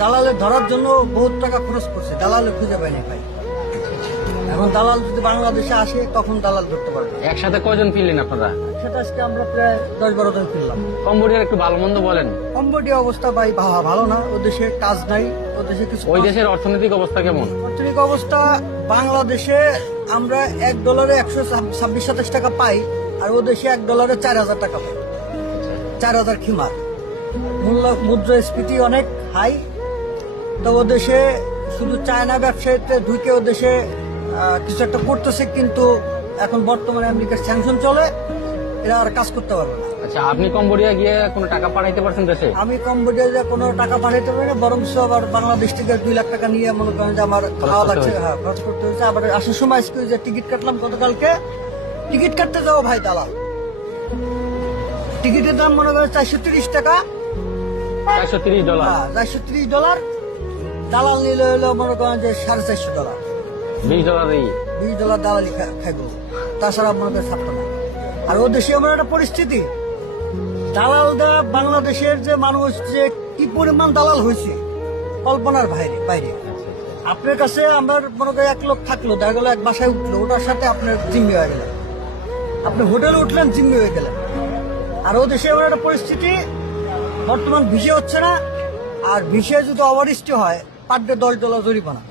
দালালে ধরার জন্য বহুত টাকা খরচ করছে, দালালে খুঁজে পায়নি ভাই। এখন দালাল যদি বাংলাদেশে আসে তখন দালাল ধরতে পারবে। একসাথে কয়জন ফিরলেন আপনারা? সেটা আজকে আমরা প্রায় 10-12 জন ফিরলাম। কম্বোডিয়ার একটু ভালো মন্দ বলেন। কম্বোডিয়া অবস্থা ভাই ভালো না, ও দেশে কাজ নাই, ও দেশে কিছু। ওই দেশের অর্থনৈতিক অবস্থা কেমন? অর্থনৈতিক অবস্থা বাংলাদেশে আমরা $1 126-27 টাকা পাই, আর ও দেশে $1 4,000 টাকা পাই, 4,000 খিমার। মুদ্রাস্ফীতি অনেক হাই। তো ও দেশে শুধু চায়না ব্যবসায়ীতে ঢুকে ও দেশে কিছু একটা করতেছে, কিন্তু এখন বর্তমানে আমেরিকার স্যাংশন চলে, এরা আর কাজ করতে পারবে না। আচ্ছা, আপনি কম্বোডিয়া গিয়ে কোনো টাকা পাঠাইতে পারছেন দেশে? আমি কম্বোডিয়ায় কোনো টাকা পাঠাইতে পারি না, বরং আবার বাংলাদেশ থেকে 2 লাখ টাকা নিয়ে মনে করেন যে আমার খাওয়া লাগছে, খরচ করতে হয়েছে। আবার আসার সময় আজকে যে টিকিট কাটলাম গতকালকে, টিকিট কাটতে যাবো ভাই দালাল, টিকিটের দাম মনে করেন $430 টাকা, $430। হ্যাঁ $430। দালাল নিলে হলো মনে করেন যে $450, $20 $20 দালালি খাইবো, তাছাড়া মনে করেন ছাড়তো না। আর ও দেশে এমন একটা পরিস্থিতি, দালালরা বাংলাদেশের যে মানুষ যে কি পরিমাণ দালাল হয়েছে কল্পনার বাইরে। আপনার কাছে আমার মনে করেন 1 লোক থাকলো, দেখা গেলো এক বাসায় উঠলো, ওটার সাথে আপনার জিম্মি হয়ে গেলেন, আপনি হোটেলে উঠলেন জিম্মি হয়ে গেলেন। আর ও দেশে এমন একটা পরিস্থিতি, বর্তমান ভিসা হচ্ছে না, আর ভিসা যদি ওভারস্টে হয় পার ডে $10 জরিমানা।